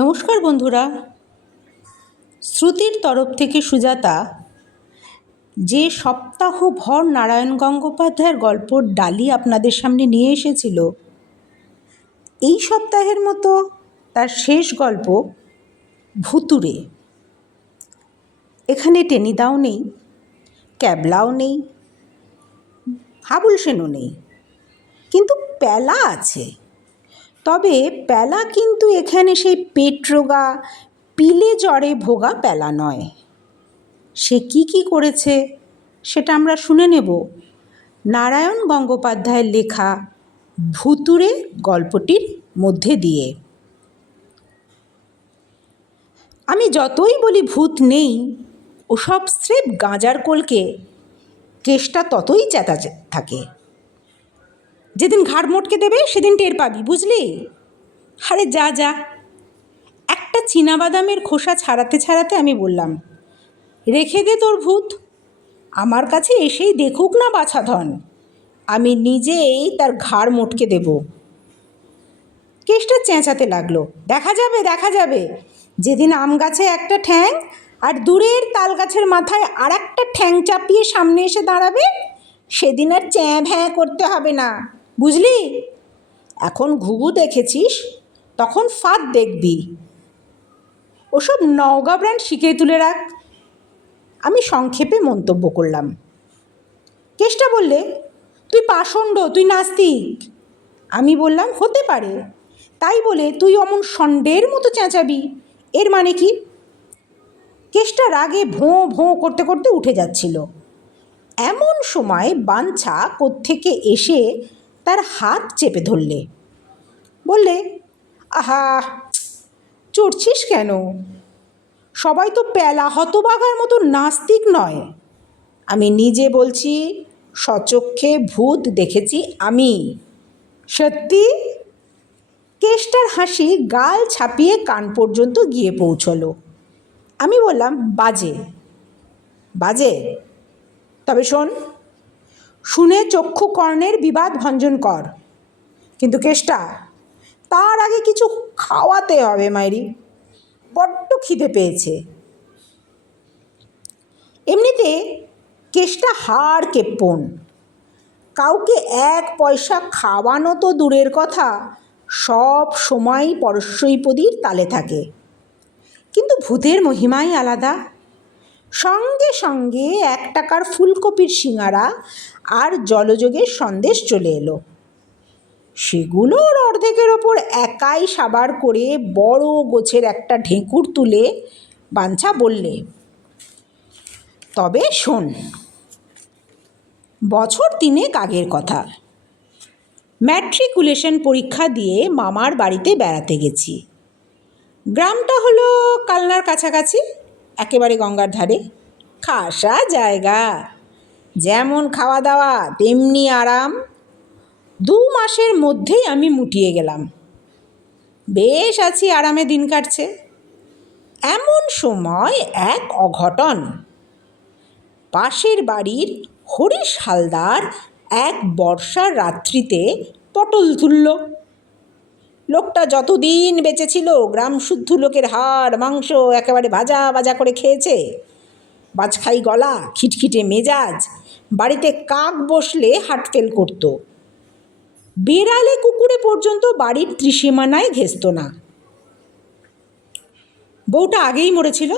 নমস্কার বন্ধুরা। শ্রুতির তরফ থেকে সুজাতা, যে সপ্তাহভর নারায়ণ গঙ্গোপাধ্যায়ের গল্পর ডালি আপনাদের সামনে নিয়ে এসেছিল, এই সপ্তাহের মতো তার শেষ গল্প ভুতুরে এখানে টেনিদাও নেই, ক্যাবলাও নেই হাবুল সেনও নেই, কিন্তু প্যালা আছে। তবে প্যালা কিন্তু এখানে সেই পেটরোগা পিলে জ্বরে ভোগা প্যালা নয়। সে কি কি করেছে সেটা আমরা শুনে নেব। নারায়ণ গঙ্গোপাধ্যায়ের লেখা ভুতুরে গল্পটির মধ্যে দিয়ে। আমি যতই বলি ভূত নেই, ওসব স্রেফ গাঁজার কোলকে কেসটা ততই চেতা থাকে। যেদিন ঘাড় মোটকে দেবে, সেদিন টের পাবি, বুঝলি? আরে যা যা। একটা চীনাবাদামের খোসা ছাড়াতে ছাড়াতে আমি বললাম, রেখে দে তোর ভূত। আমার কাছে এসেই দেখুক না বাছাধন আমি নিজেই তার ঘাড় মোটকে দেব। কেসটা চেঁচাতে লাগল। দেখা যাবে দেখা যাবে। যেদিন আম গাছে একটা ঠ্যাং আর দূরের তাল গাছের মাথায় আর একটা ঠ্যাং চাপিয়ে সামনে এসে দাঁড়াবে, সেদিন আর চ্যাঁ ভ্যাঁ করতে হবে না। বুঝলি? এখন ঘুঘু দেখেছিস, তখন ফাঁদ দেখবি। ওসব নওগা ব্র্যান্ড শিখে তুলে রাখ। আমি সংক্ষেপে মন্তব্য করলাম। কেষ্টা বললে, তুই পাষণ্ড, তুই নাস্তিক। আমি বললাম, হতে পারে। তাই বলে, তুই অমন ষণ্ডের মতো চেঁচাবি। এর মানে কি? কেষ্টা রাগে ভোঁ ভোঁ করতে করতে উঠে যাচ্ছিল। এমন সময় বাঞ্ছা কোত্থেকে এসে তার হাত চেপে ধরলে। বললে, আহা, চড়ছিস কেন? সবাই তো প্যালা হতবাগার মতো নাস্তিক নয়। আমি নিজে বলছি, সচক্ষে ভূত দেখেছি আমি। সত্যি? কেষ্টার হাসি গাল ছাপিয়ে কান পর্যন্ত গিয়ে পৌঁছলো। আমি বললাম, বাজে বাজে। তবে শোন শুনে চক্ষু কর্ণের বিবাদ ভঞ্জন কর। কিন্তু কেষ্টা, তার আগে কিছু খাওয়াতে হবে মাইরি। বড্ড খিদে পেয়েছে। এমনিতে কেষ্টা হাড় কেপ্পন। কাউকে এক পয়সা খাওয়ানো তো দূরের কথা, সব সময় পরশ্বৈপদীর তালে থাকে। কিন্তু ভূতের মহিমাই আলাদা। সঙ্গে সঙ্গে এক টাকার ফুলকপির সিঙারা আর জলযোগের সন্দেশ চলে এলো। সেগুলোর অর্ধেকের ওপর একাই সাবার করে বড় গোছের একটা ঢেঁকুর তুলে বাঞ্ছা বললে, তবে শোন, বছর তিনেক আগের কথা। ম্যাট্রিকুলেশন পরীক্ষা দিয়ে মামার বাড়িতে বেড়াতে গেছি। গ্রামটা হলো কালনার কাছাকাছি। একেবারে গঙ্গার ধারে। খাসা জায়গা। যেমন খাওয়া দাওয়া, তেমনি আরাম। দু মাসের মধ্যেই আমি মুটিয়ে গেলাম। বেশ আছি, আরামে দিন কাটছে। এমন সময় এক অঘটন। পাশের বাড়ির হরিশ হালদার এক বর্ষার রাত্রিতে পটল তুলল। লোকটা যতদিন বেঁচে ছিল গ্রাম শুদ্ধ লোকের হাড়, মাংস একেবারে ভাজা ভাজা করে খেয়েছে। বাজখাই গলা, খিটখিটে মেজাজ, বাড়িতে কাক বসলে হাটফেল করতো। বেড়ালে কুকুরে পর্যন্ত বাড়ির ত্রিসীমানায় ঘেসত না। বউটা আগেই মরেছিল।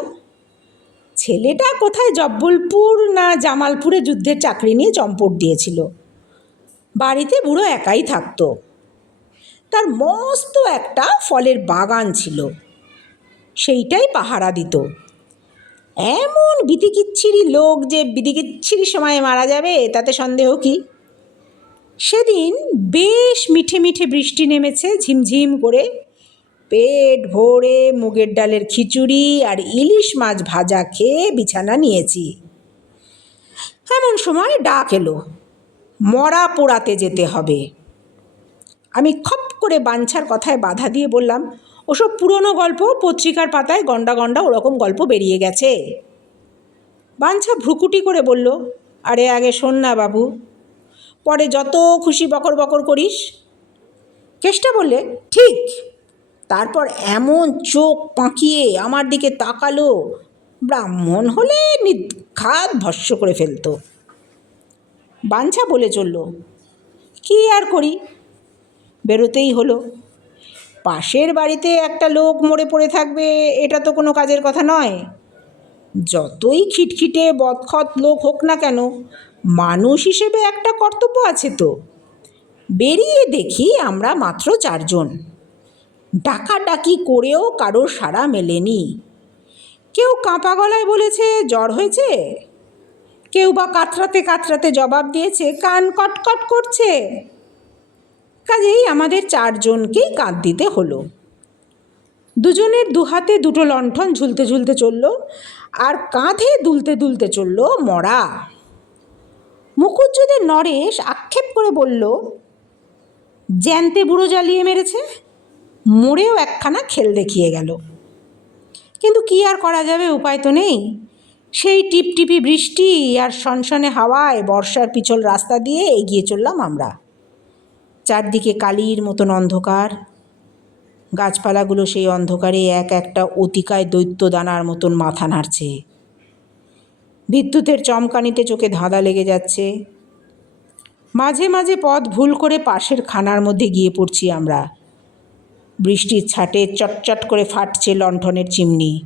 ছেলেটা কোথায় জব্বলপুর না জামালপুরে যুদ্ধের চাকরি নিয়ে চম্পট দিয়েছিল। বাড়িতে বুড়ো একাই থাকতো। তার মস্ত একটা ফলের বাগান ছিল। সেইটাই পাহারা দিত। এমন বিদিকিচ্ছিরি লোক যে বিদিকিচ্ছিরি সময়ে মারা যাবে, তাতে সন্দেহ কি? সেদিন বেশ মিঠে মিঠে বৃষ্টি নেমেছে, ঝিমঝিম করে। পেট ভরে মুগের ডালের খিচুড়ি আর ইলিশ মাছ ভাজা খেয়ে বিছানা নিয়েছি। এমন সময় ডাক এলো, মরা পোড়াতে যেতে হবে। আমি খপ করে বাঞ্ছার কথায় বাধা দিয়ে বললাম, ওসব পুরনো গল্প পত্রিকার পাতায় গন্ডা গন্ডা ওরকম গল্প বেরিয়ে গেছে। বাঞ্ছা ভ্রুকুটি করে বলল, আরে আগে শোন না বাবু, পরে যত খুশি বকর বকর করিস। কেষ্টা বললে, ঠিক, তারপর এমন চোখ পাঁকিয়ে আমার দিকে তাকালো, ব্রাহ্মণ হলে নিঘাত ভস্য করে ফেলতো। বাঞ্ছা বলে চলল, কী আর করি? বেরোতেই হলো। পাশের বাড়িতে একটা লোক মরে পড়ে থাকবে, এটা তো কোনো কাজের কথা নয়। যতই খিটখিটে, বদখত লোক হোক না কেন, মানুষ হিসেবে একটা কর্তব্য আছে তো। বেরিয়ে দেখি আমরা মাত্র চারজন। ডাকাডাকি করেও কারোর সাড়া মেলেনি। কেউ কাঁপা গলায় বলেছে, জ্বর হয়েছে? কেউ বা কাতরাতে কাতরাতে জবাব দিয়েছে, কান কটকট করছে। কাজেই আমাদের চারজনকেই কাঁদ দিতে হলো। দুজনের দুহাতে দুটো লণ্ঠন ঝুলতে ঝুলতে চলল আর কাঁধে দুলতে দুলতে চলল মরা। মুখুজ্জুদের নরেশ আক্ষেপ করে বলল, জ্যান্তে বুড়ো জ্বালিয়ে মেরেছে, মরেও একখানা খেল দেখিয়ে গেল। কিন্তু কি আর করা যাবে উপায় তো নেই। সেই টিপটিপি বৃষ্টি আর সনসনে হাওয়ায় বর্ষার পিছল রাস্তা দিয়ে এগিয়ে চললাম আমরা। চারদিকে কালির মতন অন্ধকার। গাছপালাগুলো সেই অন্ধকারে এক একটা অতিকায় দৈত্য দানার মতন মাথা নাড়ছে। বিদ্যুতের চমকানিতে চোখে ধাঁধা লেগে যাচ্ছে। মাঝে মাঝে পথ ভুল করে পাশের খানার মধ্যে গিয়ে পড়ছি আমরা। বৃষ্টির ছাটে চটচট করে ফাটছে লণ্ঠনের চিমনি।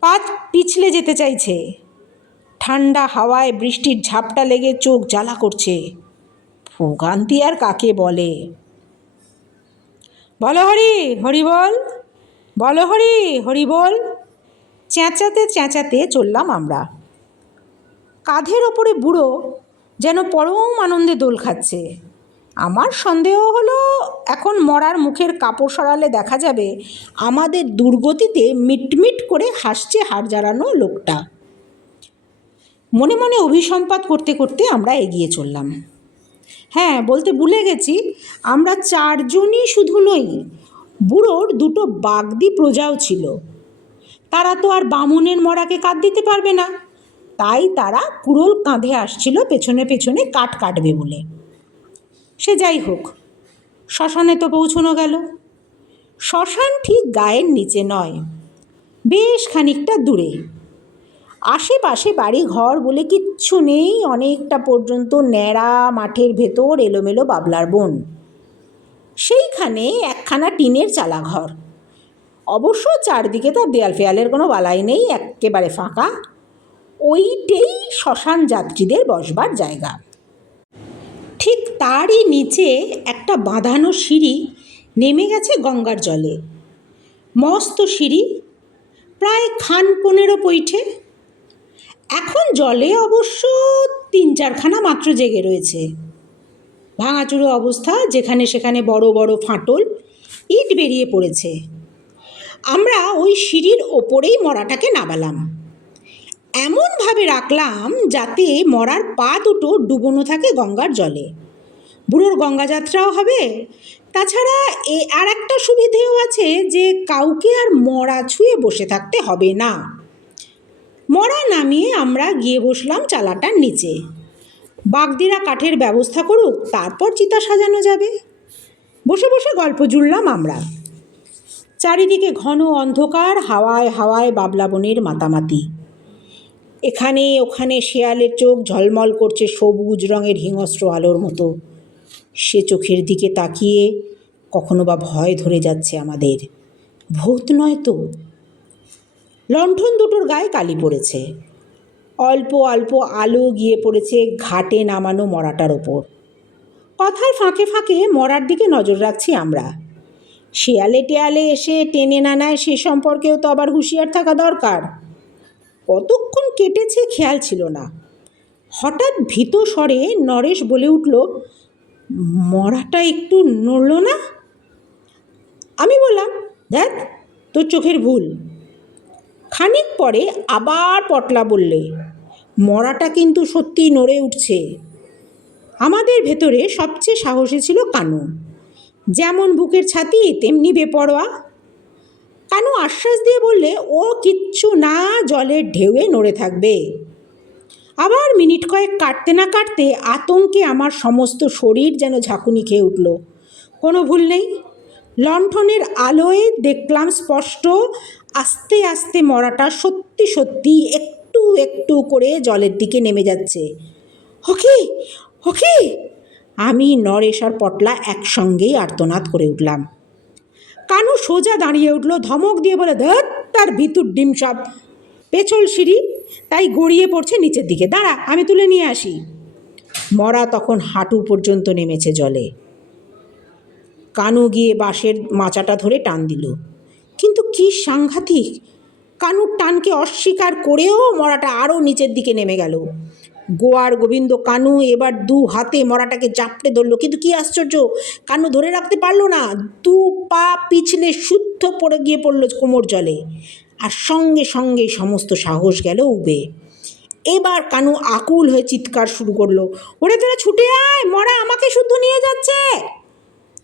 পা পিছলে যেতে চাইছে। ঠান্ডা হাওয়ায় বৃষ্টির ঝাপটা লেগে চোখ জ্বালা করছে। ভোগান্তি আর কাকে বলে? বলো হরি হরি বল। বলো হরি হরি বল। চেঁচাতে চেঁচাতে চললাম আমরা। কাঁধের ওপরে বুড়ো যেন পরম আনন্দে দোল খাচ্ছে। আমার সন্দেহ হলো, এখন মরার মুখের কাপড় সরালে দেখা যাবে আমাদের দুর্গতিতে মিটমিট করে হাসছে হাড় জ্বালানো লোকটা। মনে মনে অভিসম্পাত করতে করতে আমরা এগিয়ে চললাম। হ্যাঁ বলতে ভুলে গেছি, আমরা চারজনই শুধু নই, বুড়োর দুটো বাগদি প্রজাও ছিল। তারা তো আর বামুনের মরাকে কাঁদ দিতে পারবে না। তাই তারা কুড়োল কাঁধে আসছিল পেছনে পেছনে কাঠ কাটবে বলে। সে যাই হোক, শ্মশানে তো পৌঁছনো গেল। শ্মশান ঠিক গায়ের নিচে নয়, বেশ খানিকটা দূরে। আশেপাশে বাড়ি ঘর বলে কিচ্ছু নেই। অনেকটা পর্যন্ত ন্যাড়া মাঠের ভেতর এলোমেলো বাবলার বন। সেইখানে একখানা টিনের চালাঘর। অবশ্য চারদিকে তার দেয়াল ফেয়ালের কোনো বালাই নেই, একেবারে ফাঁকা। ওইটেই শ্মশান যাত্রীদের বসবার জায়গা। ঠিক তারই নিচে একটা বাঁধানো সিঁড়ি নেমে গেছে গঙ্গার জলে। মস্ত সিঁড়ি, প্রায় খান পনেরো পৈঠে। জলে অবশ্য তিন চারখানা মাত্র জেগে রয়েছে। ভাঙাচুরো অবস্থা, যেখানে সেখানে বড় বড় ফাটল, ইট বেরিয়ে পড়েছে। আমরা ওই সিঁড়ির ওপরেই মরাটাকে নামালাম। এমনভাবে রাখলাম যাতে মরার পা দুটো ডুবোনো থাকে গঙ্গার জলে। বুড়োর গঙ্গা যাত্রাও হবে। তাছাড়া এ আর একটা সুবিধেও আছে যে কাউকে আর মরা ছুঁয়ে বসে থাকতে হবে না। মরা নামিয়ে আমরা গিয়ে বসলাম চালাটার নিচে। বাগদিরা কাঠের ব্যবস্থা করুক, তারপর চিতা সাজানো যাবে। বসে বসে গল্প জুড়লাম আমরা। চারিদিকে ঘন অন্ধকার, হাওয়ায় হাওয়ায় বাবলা বনের মাতামাতি। এখানে ওখানে শেয়ালের চোখ ঝলমল করছে সবুজ রঙের হিংস্র আলোর মতো। সে চোখের দিকে তাকিয়ে কখনো বা ভয় ধরে যাচ্ছে আমাদের। ভূত নয় তো? লণ্ঠন দুটোর গায়ে কালি পড়েছে। অল্প অল্প আলো গিয়ে পড়েছে ঘাটে নামানো মরাটার ওপর। কথার ফাঁকে ফাঁকে মরার দিকে নজর রাখছি আমরা। শেয়ালে টেয়ালে এসে টেনে না নেয় সে সম্পর্কেও তো আবার হুঁশিয়ার থাকা দরকার। কতক্ষণ কেটেছে খেয়াল ছিল না। হঠাৎ ভীত স্বরে নরেশ বলে উঠল, মরাটা একটু নড়ল না? আমি বললাম, দেখ, তোর চোখের ভুল। খানিক পরে আবার পটলা বললে, মরাটা কিন্তু সত্যিই নড়ে উঠছে। আমাদের ভেতরে সবচেয়ে সাহসী ছিল কানু। যেমন বুকের ছাতি, তেমনি বেপরোয়া। কানু আশ্বাস দিয়ে বললে, ও কিচ্ছু না, জলের ঢেউয়ে নড়ে থাকবে। আবার মিনিট কয়েক কাটতে না কাটতে আতঙ্কে আমার সমস্ত শরীর যেন ঝাঁকুনি খেয়ে উঠল। কোনো ভুল নেই। লণ্ঠনের আলোয় দেখলাম স্পষ্ট আস্তে আস্তে মরাটা সত্যি সত্যি একটু একটু করে জলের দিকে নেমে যাচ্ছে। Hockey hockey! আমি নরেশ আর পটলা একসঙ্গেই আর্তনাদ করে উঠলাম। কানু সোজা দাঁড়িয়ে উঠল, ধমক দিয়ে বলে ধত তার ভিতর ডিম সব পেছল সিঁড়ি, তাই গড়িয়ে পড়ছে নিচের দিকে। দাঁড়া, আমি তুলে নিয়ে আসি। মরা তখন হাঁটু পর্যন্ত নেমেছে জলে। কানু গিয়ে বাঁশের মাচাটা ধরে টান দিল। কি সাংঘাতিক। কানুর টানকে অস্বীকার করেও মরাটা আরও নিচের দিকে নেমে গেল। গোয়ার গোবিন্দ কানু এবার দু হাতে মরাটাকে জাপটে ধরলো। কিন্তু কি আশ্চর্য, কানু ধরে রাখতে পারল না। দু পা পিছলে শুদ্ধ পড়ে গিয়ে পড়ল কোমর জলে। আর সঙ্গে সঙ্গে সমস্ত সাহস গেল উবে। এবার কানু আকুল হয়ে চিৎকার শুরু করল, ওরে তোরা ছুটে আয়, মরা আমাকে শুদ্ধ নিয়ে যাচ্ছে!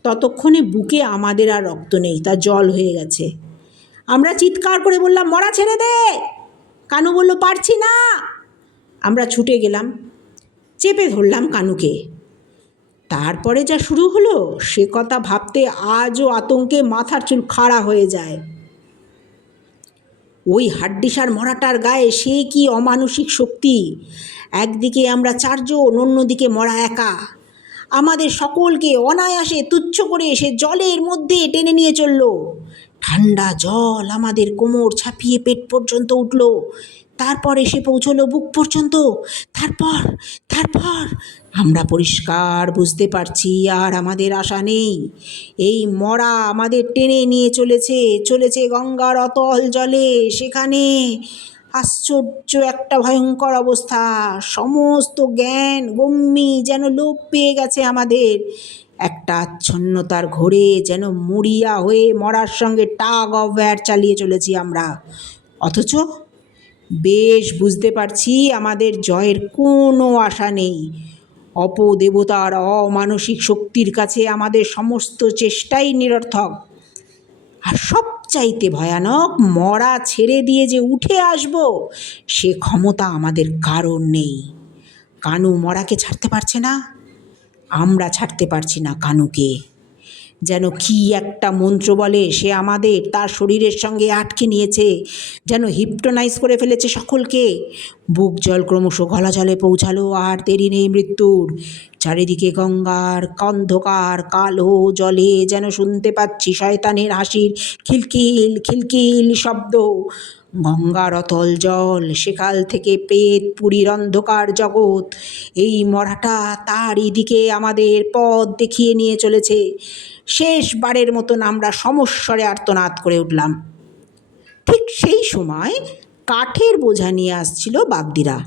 ততক্ষণে বুকে আমাদের আর রক্ত নেই, তা জল হয়ে গেছে। আমরা চিৎকার করে বললাম, মরা ছেড়ে দে! কানু বলল, পারছি না! আমরা ছুটে গেলাম, চেপে ধরলাম কানুকে। তারপরে যা শুরু হলো, সে কথা ভাবতে আজও আতঙ্কে মাথার চুল খাড়া হয়ে যায়। ওই হাড্ডিসার মরাটার গায়ে সে কি অমানসিক শক্তি? একদিকে আমরা চারজন, অন্যদিকে মরা একা। আমাদের সকলকে অনায়াসে তুচ্ছ করে সে জলের মধ্যে টেনে নিয়ে চলল। ঠান্ডা জল আমাদের কোমর ছাপিয়ে পেট পর্যন্ত উঠল। তারপর এসে পৌঁছলো বুক পর্যন্ত। তারপর তারপর আমরা পরিষ্কার বুঝতে পারছি আর আমাদের আশা নেই। এই মরা আমাদের টেনে নিয়ে চলেছে চলেছে গঙ্গার অতল জলে। সেখানে আশ্চর্য একটা ভয়ঙ্কর অবস্থা। সমস্ত জ্ঞান গম্যি যেন লোপ পেয়ে গেছে আমাদের। একটা আচ্ছন্নতার ঘোরে যেন মরিয়া হয়ে মরার সঙ্গে টাগ অফ চালিয়ে চলেছি আমরা। অথচ বেশ বুঝতে পারছি আমাদের জয়ের কোনো আশা নেই। অপদেবতার অমানসিক শক্তির কাছে আমাদের সমস্ত চেষ্টাই নিরর্থক। আর সবচাইতে ভয়ানক, মরা ছেড়ে দিয়ে যে উঠে আসব, সে ক্ষমতা আমাদের কারণ নেই। কানু মরাকে ছাড়তে পারছে না। আমরা ছাড়তে পারছি না কানুকে। যেন কি একটা মন্ত্র বলে, সে আমাদের তার শরীরের সঙ্গে আটকে নিয়েছে, যেন হিপটোনাইজ করে ফেলেছে সকলকে। বুক জল ক্রমশ গলা জলে পৌঁছালো, আর দেরি নেই মৃত্যুর। চারিদিকে গঙ্গার অন্ধকার, কালো জলে যেন শুনতে পাচ্ছি শয়তানের হাসির খিলখিল খিলখিল শব্দ। গঙ্গার অতল জল সেকাল থেকে প্রেত পুরীর অন্ধকার জগৎ। এই মরাটা তারই দিকে আমাদের পথ দেখিয়ে নিয়ে চলেছে। শেষবারের মতন আমরা সমস্বরে আর্তনাদ করে উঠলাম। ঠিক সেই সময় কাঠের বোঝা নিয়ে আসছিল বাগদিরা।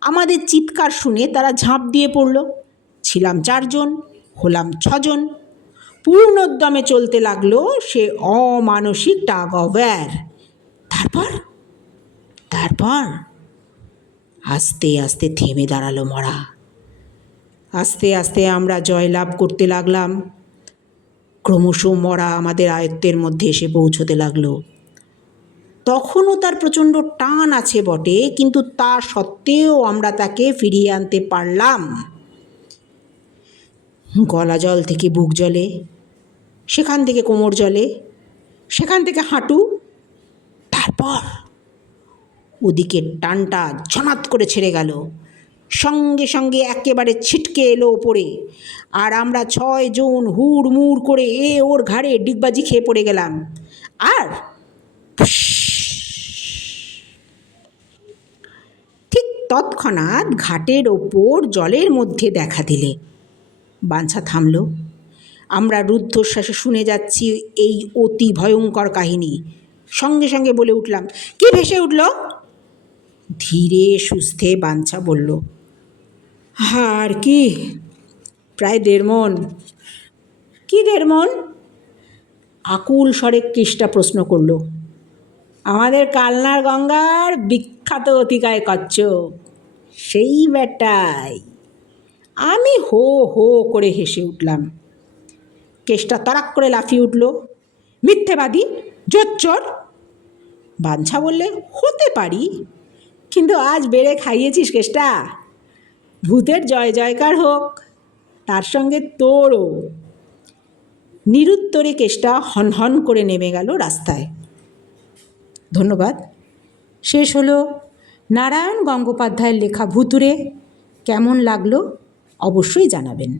আমাদের চিৎকার শুনে তারা ঝাঁপ দিয়ে পড়ল। ছিলাম চারজন, হলাম ছজন। পূর্ণোদ্যমে চলতে লাগল সে অমানসিক টাগ অফ ওয়্যার তারপর? তারপর? আস্তে আস্তে থেমে দাঁড়াল মরা। আস্তে আস্তে আমরা জয়লাভ করতে লাগলাম। ক্রমশ মরা আমাদের আয়ত্তের মধ্যে এসে পৌঁছতে লাগল। তখনও তার প্রচণ্ড টান আছে বটে, কিন্তু তা সত্ত্বেও আমরা তাকে ফিরিয়ে আনতে পারলাম। গলা জল থেকে বুক জলে, সেখান থেকে কোমর জলে, সেখান থেকে হাঁটু তারপর ওদিকে টানটা ঝনাত করে ছেড়ে গেল। সঙ্গে সঙ্গে একেবারে ছিটকে এলো ওপরে। আর আমরা ছয় জন হুড় মুড় করে এ ওর ঘাড়ে ডিগবাজি খেয়ে পড়ে গেলাম। আর ঠিক তৎক্ষণাৎ ঘাটের ওপর জলের মধ্যে দেখা দিলে। বাঞ্ছা থামল। আমরা রুদ্ধশ্বাসে শুনে যাচ্ছি এই অতি ভয়ঙ্কর কাহিনী। সঙ্গে সঙ্গে বলে উঠলাম, কি ভেসে উঠল? ধীরে সুস্থে বাঞ্ছা বলল, আর কি, প্রায় দেড় মন। কি দেড় মন? আকুল স্বরে কৃষ্টা প্রশ্ন করল, আমাদের কালনার গঙ্গার বিখ্যাত অতিকায় কচ্ছপ, সেই ব্যাটাই। আমি হো হো করে হেসে উঠলাম। কেষ্টা তরাক করে লাফিয়ে উঠল, মিথ্যেবাদী! জোচ্চোর। বাঞ্ছা বললে, হতে পারি, কিন্তু আজ বেড়ে খাইয়েছিস কেষ্টা। ভূতের জয় জয়কার হোক, তার সঙ্গে তোরও। নিরুত্তরে কেষ্টা হনহন করে নেমে গেল রাস্তায়। ধন্যবাদ। শেষ হলো নারায়ণ গঙ্গোপাধ্যায়ের লেখা ভুতুড়ে, কেমন লাগল অবশ্যই জানাবেন।